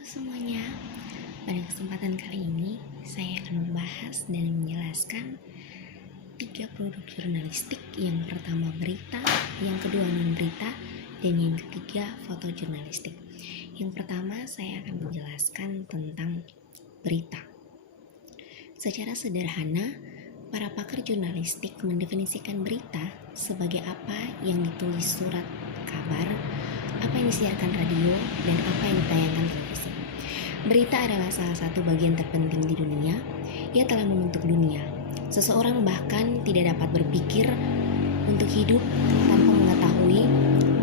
Halo semuanya, pada kesempatan kali ini saya akan membahas dan menjelaskan 3 produk jurnalistik. Yang pertama berita, yang kedua non-berita, dan yang ketiga foto jurnalistik. Yang pertama saya akan menjelaskan tentang berita. Secara sederhana, para pakar jurnalistik mendefinisikan berita sebagai apa yang ditulis surat kabar, apa yang disiarkan radio, dan apa yang ditayangkan televisi. Berita adalah salah satu bagian terpenting di dunia. Ia telah membentuk dunia. Seseorang bahkan tidak dapat berpikir untuk hidup tanpa mengetahui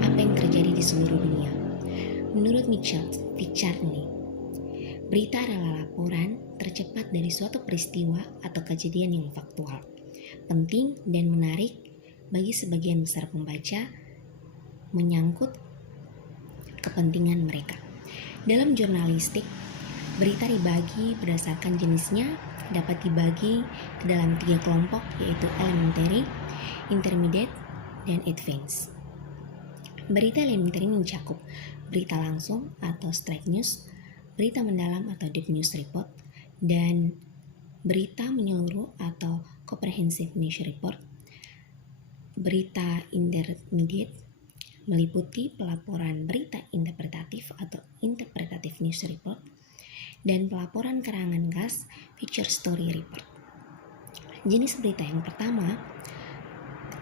apa yang terjadi di seluruh dunia. Menurut Michel Piccardini, berita adalah laporan tercepat dari suatu peristiwa atau kejadian yang faktual, penting dan menarik bagi sebagian besar pembaca, menyangkut kepentingan mereka. Dalam jurnalistik, berita dibagi berdasarkan jenisnya, dapat dibagi ke dalam 3 kelompok, yaitu elementary, intermediate, dan advanced. Berita elementary mencakup berita langsung atau straight news, berita mendalam atau deep news report, dan berita menyeluruh atau comprehensive news report. Berita intermediate meliputi pelaporan berita interpretatif atau interpretative news report, dan pelaporan karangan khas feature story report. Jenis berita yang pertama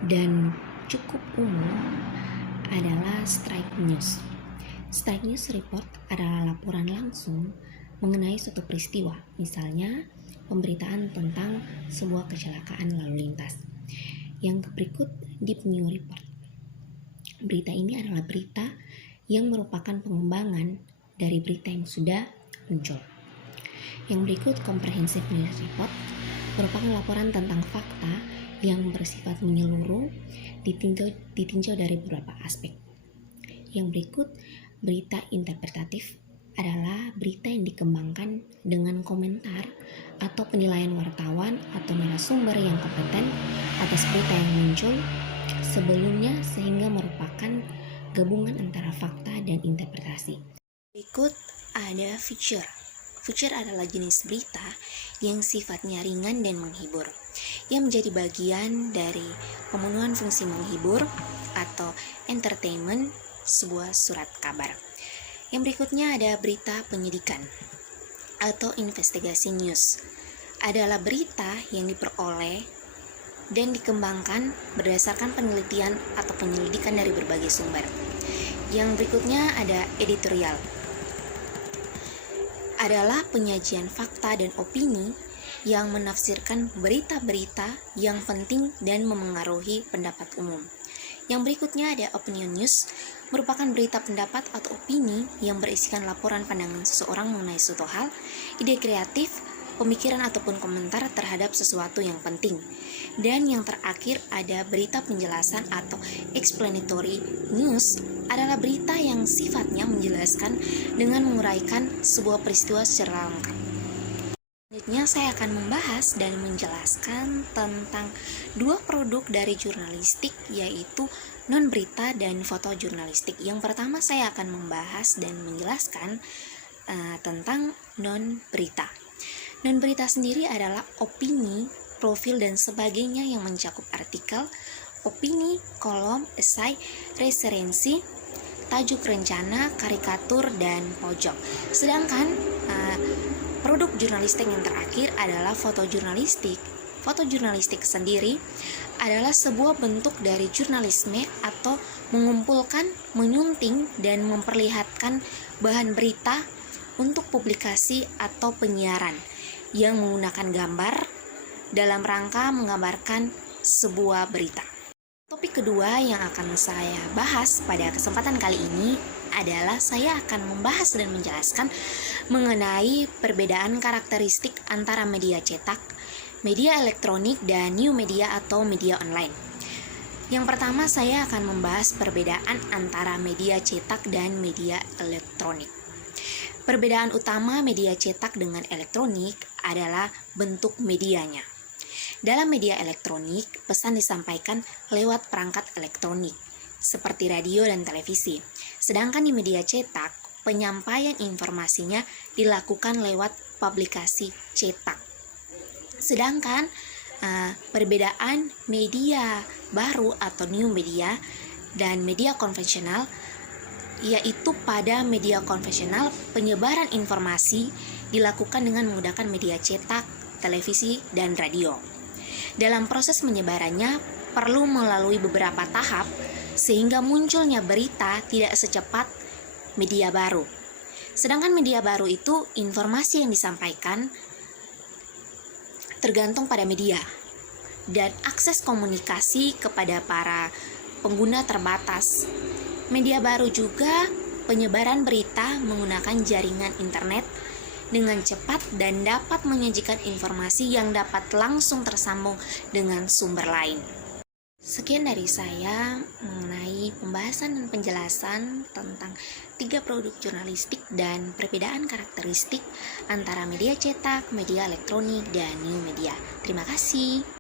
dan cukup umum adalah straight news. Straight news report adalah laporan langsung mengenai suatu peristiwa, misalnya pemberitaan tentang sebuah kecelakaan lalu lintas. Yang berikut deep news report. Berita ini adalah berita yang merupakan pengembangan dari berita yang sudah muncul. Yang berikut comprehensive news report merupakan laporan tentang fakta yang bersifat menyeluruh, ditinjau dari beberapa aspek. Yang berikut berita interpretatif adalah berita yang dikembangkan dengan komentar atau penilaian wartawan atau narasumber yang kompeten atas berita yang muncul sebelumnya, sehingga merupakan gabungan antara fakta dan interpretasi. Berikut ada feature. Feature adalah jenis berita yang sifatnya ringan dan menghibur, yang menjadi bagian dari pemenuhan fungsi menghibur atau entertainment sebuah surat kabar. Yang berikutnya ada berita penyidikan atau investigasi news. Adalah berita yang diperoleh dan dikembangkan berdasarkan penelitian atau penyelidikan dari berbagai sumber. Yang berikutnya ada editorial. Adalah penyajian fakta dan opini yang menafsirkan berita-berita yang penting dan memengaruhi pendapat umum. Yang berikutnya ada opinion news, merupakan berita pendapat atau opini yang berisikan laporan pandangan seseorang mengenai suatu hal, ide kreatif, pemikiran ataupun komentar terhadap sesuatu yang penting. Dan yang terakhir ada berita penjelasan atau explanatory news, adalah berita yang sifatnya menjelaskan dengan menguraikan sebuah peristiwa secara lengkap. Selanjutnya saya akan membahas dan menjelaskan tentang 2 produk dari jurnalistik, yaitu non-berita dan foto jurnalistik. Yang pertama saya akan membahas dan menjelaskan tentang non-berita. Non-berita sendiri adalah opini, profil, dan sebagainya yang mencakup artikel, opini, kolom, esai, referensi, tajuk rencana, karikatur, dan pojok. Sedangkan produk jurnalistik yang terakhir adalah fotojurnalistik. Fotojurnalistik sendiri adalah sebuah bentuk dari jurnalisme atau mengumpulkan, menyunting, dan memperlihatkan bahan berita untuk publikasi atau penyiaran yang menggunakan gambar dalam rangka menggambarkan sebuah berita. Topik kedua yang akan saya bahas pada kesempatan kali ini adalah saya akan membahas dan menjelaskan mengenai perbedaan karakteristik antara media cetak, media elektronik, dan new media atau media online. Yang pertama saya akan membahas perbedaan antara media cetak dan media elektronik. Perbedaan utama media cetak dengan elektronik adalah bentuk medianya. Dalam media elektronik, pesan disampaikan lewat perangkat elektronik, seperti radio dan televisi. Sedangkan di media cetak, penyampaian informasinya dilakukan lewat publikasi cetak. Sedangkan perbedaan media baru atau new media dan media konvensional, yaitu pada media konvensional penyebaran informasi dilakukan dengan menggunakan media cetak, televisi, dan radio. Dalam proses menyebarannya perlu melalui beberapa tahap sehingga munculnya berita tidak secepat media baru. Sedangkan media baru itu informasi yang disampaikan tergantung pada media dan akses komunikasi kepada para pengguna terbatas. Media baru juga penyebaran berita menggunakan jaringan internet dengan cepat dan dapat menyajikan informasi yang dapat langsung tersambung dengan sumber lain. Sekian dari saya mengenai pembahasan dan penjelasan tentang 3 produk jurnalistik dan perbedaan karakteristik antara media cetak, media elektronik, dan new media. Terima kasih.